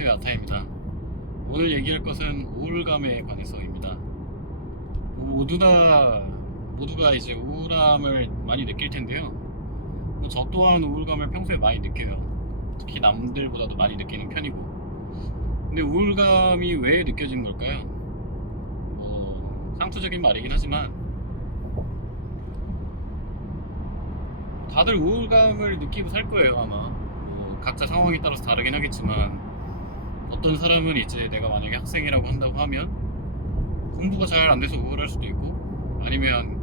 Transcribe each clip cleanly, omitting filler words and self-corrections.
안녕하세요, 아타입니다. 오늘 얘기할 것은 우울감에 관해서입니다. 모두가 이제 우울함을 많이 느낄 텐데요. 저 또한 우울감을 평소에 많이 느껴요. 특히 남들보다도 많이 느끼는 편이고. 근데 우울감이 왜 느껴지는 걸까요? 상투적인 말이긴 하지만 다들 우울감을 느끼고 살 거예요, 아마. 각자 상황에 따라서 다르긴 하겠지만, 어떤 사람은 이제 내가 만약에 학생이라고 한다고 하면 공부가 잘 안 돼서 우울할 수도 있고, 아니면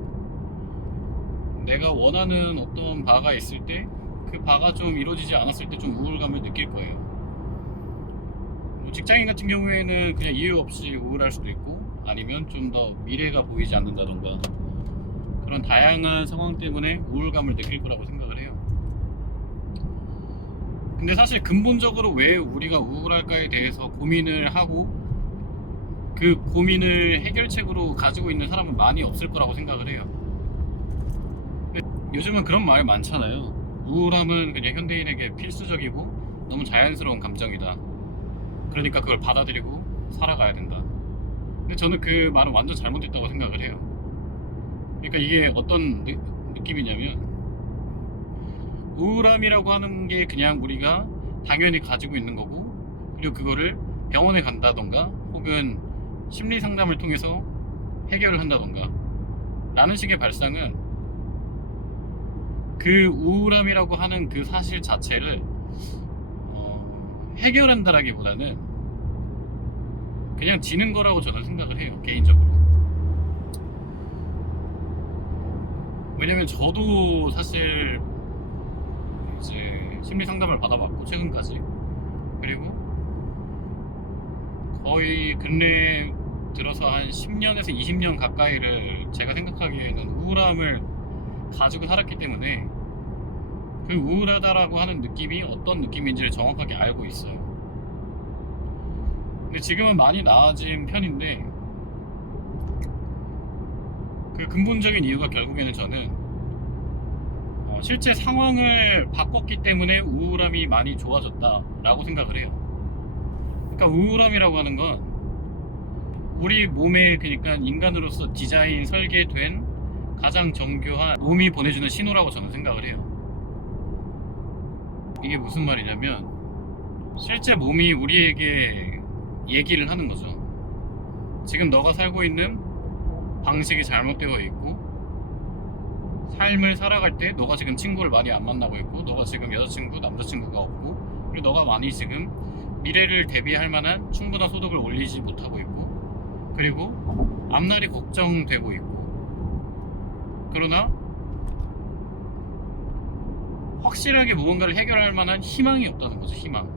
내가 원하는 어떤 바가 있을 때 그 바가 좀 이루어지지 않았을 때 좀 우울감을 느낄 거예요. 직장인 같은 경우에는 그냥 이유 없이 우울할 수도 있고, 아니면 좀 더 미래가 보이지 않는다던가 그런 다양한 상황 때문에 우울감을 느낄 거라고 생각을 해요. 근데 사실 근본적으로 왜 우리가 우울할까에 대해서 고민을 하고 그 고민을 해결책으로 가지고 있는 사람은 많이 없을 거라고 생각을 해요. 요즘은 그런 말 많잖아요. 우울함은 그냥 현대인에게 필수적이고 너무 자연스러운 감정이다. 그러니까 그걸 받아들이고 살아가야 된다. 근데 저는 그 말은 완전 잘못됐다고 생각을 해요. 그러니까 이게 어떤 느낌이냐면, 우울함이라고 하는 게 그냥 우리가 당연히 가지고 있는 거고, 그리고 그거를 병원에 간다던가 혹은 심리 상담을 통해서 해결을 한다던가 라는 식의 발상은 그 우울함이라고 하는 그 사실 자체를 해결한다라기보다는 그냥 지는 거라고 저는 생각을 해요, 개인적으로. 왜냐면 저도 사실 이제 심리 상담을 받아봤고, 최근까지. 그리고 거의 근래 들어서 한 10년에서 20년 가까이를 제가 생각하기에는 우울함을 가지고 살았기 때문에 그 우울하다라고 하는 느낌이 어떤 느낌인지를 정확하게 알고 있어요. 근데 지금은 많이 나아진 편인데, 그 근본적인 이유가 결국에는 저는 실제 상황을 바꿨기 때문에 우울함이 많이 좋아졌다라고 생각을 해요. 그러니까 우울함이라고 하는 건 우리 몸에, 그러니까 인간으로서 디자인 설계된 가장 정교한 몸이 보내주는 신호라고 저는 생각을 해요. 이게 무슨 말이냐면, 실제 몸이 우리에게 얘기를 하는 거죠. 지금 너가 살고 있는 방식이 잘못되어 있고, 삶을 살아갈 때 너가 지금 친구를 많이 안 만나고 있고, 너가 지금 여자친구, 남자친구가 없고, 그리고 너가 많이 지금 미래를 대비할 만한 충분한 소득을 올리지 못하고 있고, 그리고 앞날이 걱정되고 있고, 그러나 확실하게 무언가를 해결할 만한 희망이 없다는 거죠. 희망.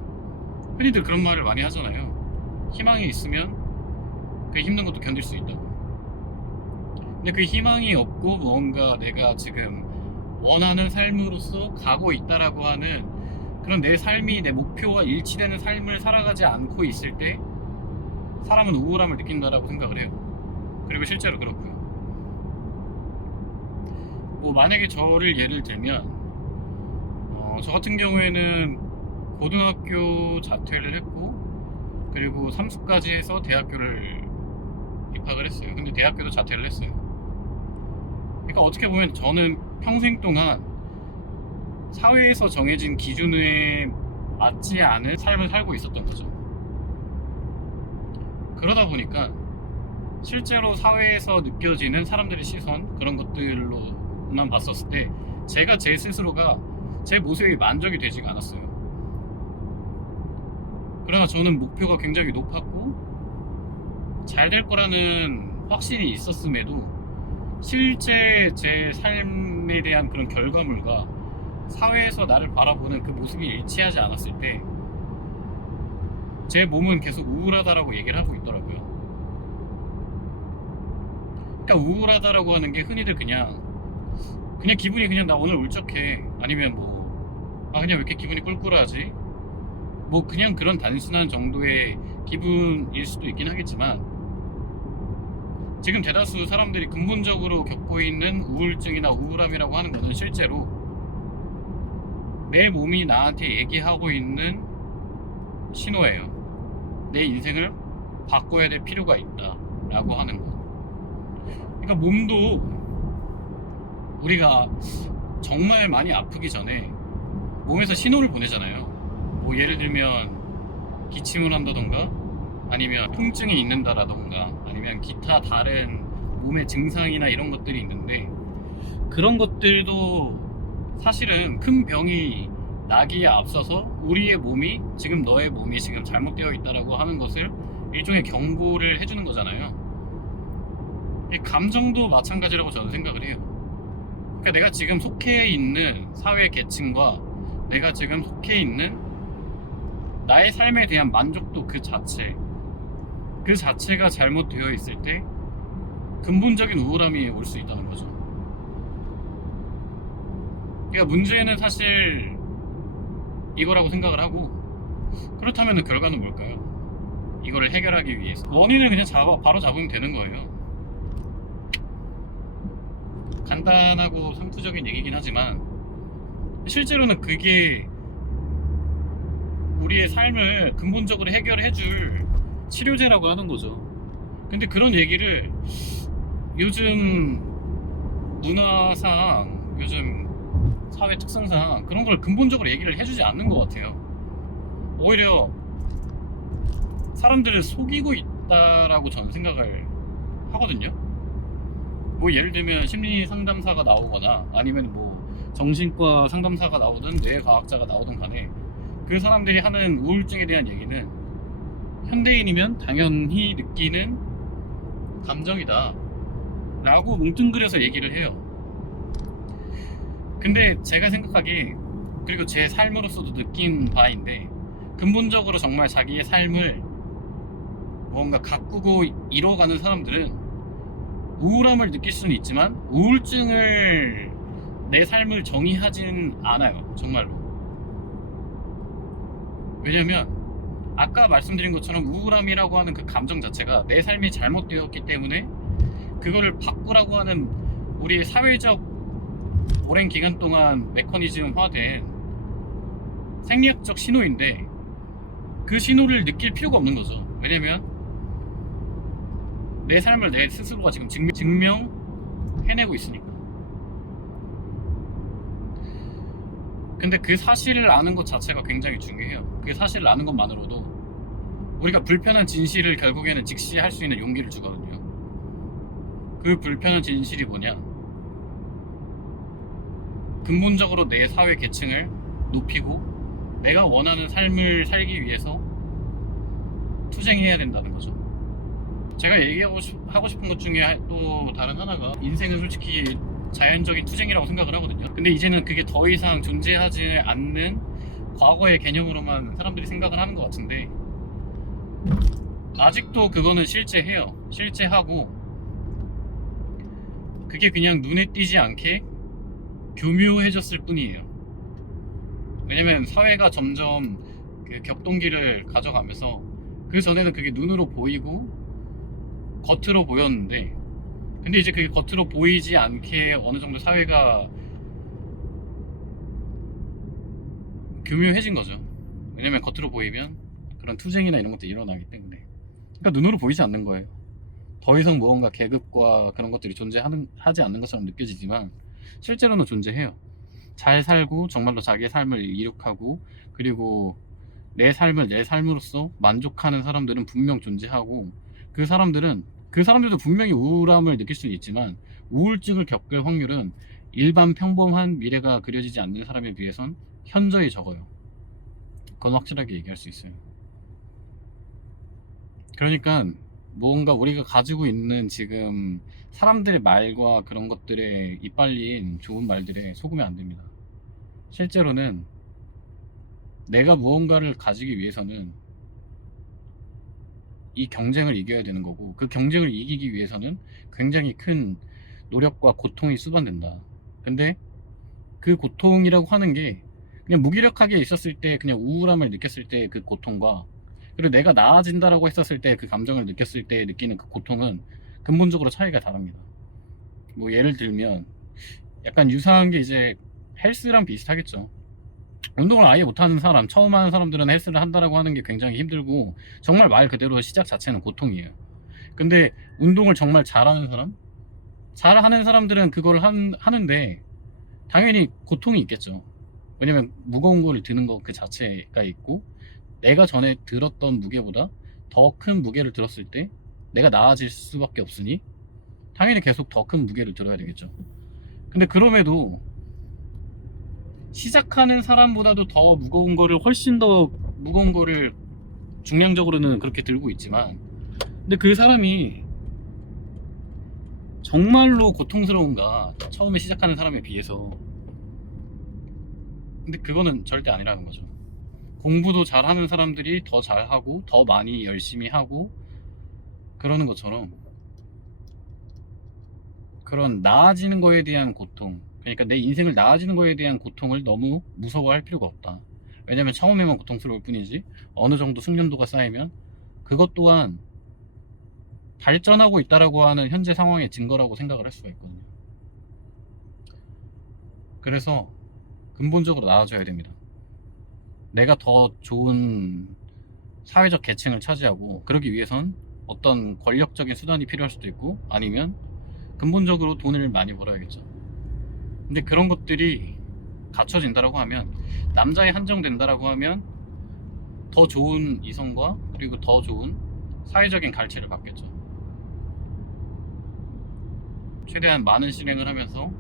흔히들 그런 말을 많이 하잖아요. 희망이 있으면 그 힘든 것도 견딜 수 있다고. 근데 그 희망이 없고 무언가 내가 지금 원하는 삶으로서 가고 있다라고 하는 그런 내 삶이 내 목표와 일치되는 삶을 살아가지 않고 있을 때 사람은 우울함을 느낀다라고 생각을 해요. 그리고 실제로 그렇고요. 만약에 저를 예를 들면, 저 같은 경우에는 고등학교 자퇴를 했고, 그리고 삼수까지 해서 대학교를 입학을 했어요. 근데 대학교도 자퇴를 했어요. 그러니까 어떻게 보면 저는 평생 동안 사회에서 정해진 기준에 맞지 않은 삶을 살고 있었던 거죠. 그러다 보니까 실제로 사회에서 느껴지는 사람들의 시선, 그런 것들로만 봤었을 때 제가 제 스스로가 제 모습이 만족이 되지가 않았어요. 그러나 저는 목표가 굉장히 높았고 잘 될 거라는 확신이 있었음에도 실제 제 삶에 대한 그런 결과물과 사회에서 나를 바라보는 그 모습이 일치하지 않았을 때 제 몸은 계속 우울하다라고 얘기를 하고 있더라고요. 그러니까 우울하다라고 하는 게 흔히들 그냥 기분이 그냥 나 오늘 울적해, 아니면 그냥 왜 이렇게 기분이 꿀꿀하지, 그냥 그런 단순한 정도의 기분일 수도 있긴 하겠지만, 지금 대다수 사람들이 근본적으로 겪고 있는 우울증이나 우울함이라고 하는 것은 실제로 내 몸이 나한테 얘기하고 있는 신호예요. 내 인생을 바꿔야 될 필요가 있다 라고 하는 거. 그러니까 몸도 우리가 정말 많이 아프기 전에 몸에서 신호를 보내잖아요. 뭐 예를 들면 기침을 한다던가 아니면 통증이 있는다라던가 아니면 기타 다른 몸의 증상이나 이런 것들이 있는데, 그런 것들도 사실은 큰 병이 나기에 앞서서 우리의 몸이 지금 너의 몸이 지금 잘못되어 있다라고 하는 것을 일종의 경고를 해주는 거잖아요. 이 감정도 마찬가지라고 저는 생각을 해요. 그러니까 내가 지금 속해 있는 사회 계층과 내가 지금 속해 있는 나의 삶에 대한 만족도 그 자체가 잘못되어 있을 때 근본적인 우울함이 올 수 있다는 거죠. 그러니까 문제는 사실 이거라고 생각을 하고, 그렇다면 결과는 뭘까요? 이거를 해결하기 위해서 원인을 그냥 바로 잡으면 되는 거예요. 간단하고 상투적인 얘기긴 하지만 실제로는 그게 우리의 삶을 근본적으로 해결해줄 치료제라고 하는 거죠. 근데 그런 얘기를 요즘 문화상, 요즘 사회 특성상 그런 걸 근본적으로 얘기를 해주지 않는 것 같아요. 오히려 사람들을 속이고 있다라고 저는 생각을 하거든요. 뭐 예를 들면 심리 상담사가 나오거나 아니면 뭐 정신과 상담사가 나오든 뇌과학자가 나오든 간에 그 사람들이 하는 우울증에 대한 얘기는 현대인이면 당연히 느끼는 감정이다 라고 뭉뚱그려서 얘기를 해요. 근데 제가 생각하기에, 그리고 제 삶으로서도 느낀 바인데, 근본적으로 정말 자기의 삶을 뭔가 가꾸고 이뤄가는 사람들은 우울함을 느낄 수는 있지만 우울증을 내 삶을 정의하진 않아요. 정말로. 왜냐면 아까 말씀드린 것처럼 우울함이라고 하는 그 감정 자체가 내 삶이 잘못되었기 때문에 그거를 바꾸라고 하는 우리 사회적 오랜 기간 동안 메커니즘화된 생리학적 신호인데, 그 신호를 느낄 필요가 없는 거죠. 왜냐면 내 삶을 내 스스로가 지금 증명해내고 있으니까. 근데 그 사실을 아는 것 자체가 굉장히 중요해요. 그 사실을 아는 것만으로도 우리가 불편한 진실을 결국에는 직시할 수 있는 용기를 주거든요. 그 불편한 진실이 뭐냐? 근본적으로 내 사회 계층을 높이고 내가 원하는 삶을 살기 위해서 투쟁해야 된다는 거죠. 제가 하고 싶은 것 중에 또 다른 하나가, 인생은 솔직히 자연적인 투쟁이라고 생각을 하거든요. 근데 이제는 그게 더 이상 존재하지 않는 과거의 개념으로만 사람들이 생각을 하는 것 같은데, 아직도 그거는 실제해요. 실제하고 그게 그냥 눈에 띄지 않게 교묘해졌을 뿐이에요. 왜냐면 사회가 점점 그 격동기를 가져가면서, 그 전에는 그게 눈으로 보이고 겉으로 보였는데, 근데 이제 그게 겉으로 보이지 않게 어느 정도 사회가 교묘해진 거죠. 왜냐면 겉으로 보이면 그런 투쟁이나 이런 것들이 일어나기 때문에. 그러니까 눈으로 보이지 않는 거예요. 더 이상 무언가 계급과 그런 것들이 하지 않는 것처럼 느껴지지만 실제로는 존재해요. 잘 살고 정말로 자기의 삶을 이룩하고, 그리고 내 삶을 내 삶으로서 만족하는 사람들은 분명 존재하고, 그 사람들도 분명히 우울함을 느낄 수는 있지만 우울증을 겪을 확률은 일반 평범한 미래가 그려지지 않는 사람에 비해선 현저히 적어요. 그건 확실하게 얘기할 수 있어요. 그러니까 뭔가 우리가 가지고 있는 지금 사람들의 말과 그런 것들에 이빨린 좋은 말들에 속으면 안 됩니다. 실제로는 내가 무언가를 가지기 위해서는 이 경쟁을 이겨야 되는 거고, 그 경쟁을 이기기 위해서는 굉장히 큰 노력과 고통이 수반된다. 근데 그 고통이라고 하는 게 그냥 무기력하게 있었을 때 그냥 우울함을 느꼈을 때 그 고통과, 그리고 내가 나아진다라고 했었을 때 그 감정을 느꼈을 때 느끼는 그 고통은 근본적으로 차이가 다릅니다. 뭐 예를 들면 약간 유사한 게 이제 헬스랑 비슷하겠죠. 운동을 아예 못하는 사람, 처음 하는 사람들은 헬스를 한다라고 하는 게 굉장히 힘들고 정말 말 그대로 시작 자체는 고통이에요. 근데 운동을 정말 잘하는 사람? 잘하는 사람들은 그걸 하는데 당연히 고통이 있겠죠. 왜냐면 무거운 거를 드는 거 그 자체가 있고, 내가 전에 들었던 무게보다 더 큰 무게를 들었을 때 내가 나아질 수밖에 없으니 당연히 계속 더 큰 무게를 들어야 되겠죠. 근데 그럼에도 시작하는 사람보다도 더 무거운 거를, 훨씬 더 무거운 거를 중량적으로는 그렇게 들고 있지만, 근데 그 사람이 정말로 고통스러운가, 처음에 시작하는 사람에 비해서. 근데 그거는 절대 아니라는 거죠. 공부도 잘하는 사람들이 더 잘하고 더 많이 열심히 하고 그러는 것처럼, 그런 나아지는 거에 대한 고통, 그러니까 내 인생을 나아지는 거에 대한 고통을 너무 무서워할 필요가 없다. 왜냐면 처음에만 고통스러울 뿐이지 어느 정도 숙련도가 쌓이면 그것 또한 발전하고 있다라고 하는 현재 상황의 증거라고 생각을 할 수가 있거든요. 그래서 근본적으로 나아져야 됩니다. 내가 더 좋은 사회적 계층을 차지하고, 그러기 위해선 어떤 권력적인 수단이 필요할 수도 있고, 아니면 근본적으로 돈을 많이 벌어야겠죠. 근데 그런 것들이 갖춰진다라고 하면, 남자에 한정된다라고 하면 더 좋은 이성과 그리고 더 좋은 사회적인 갈채를 받겠죠. 최대한 많은 실행을 하면서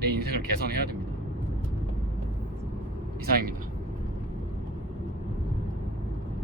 내 인생을 개선해야 됩니다. 이상입니다.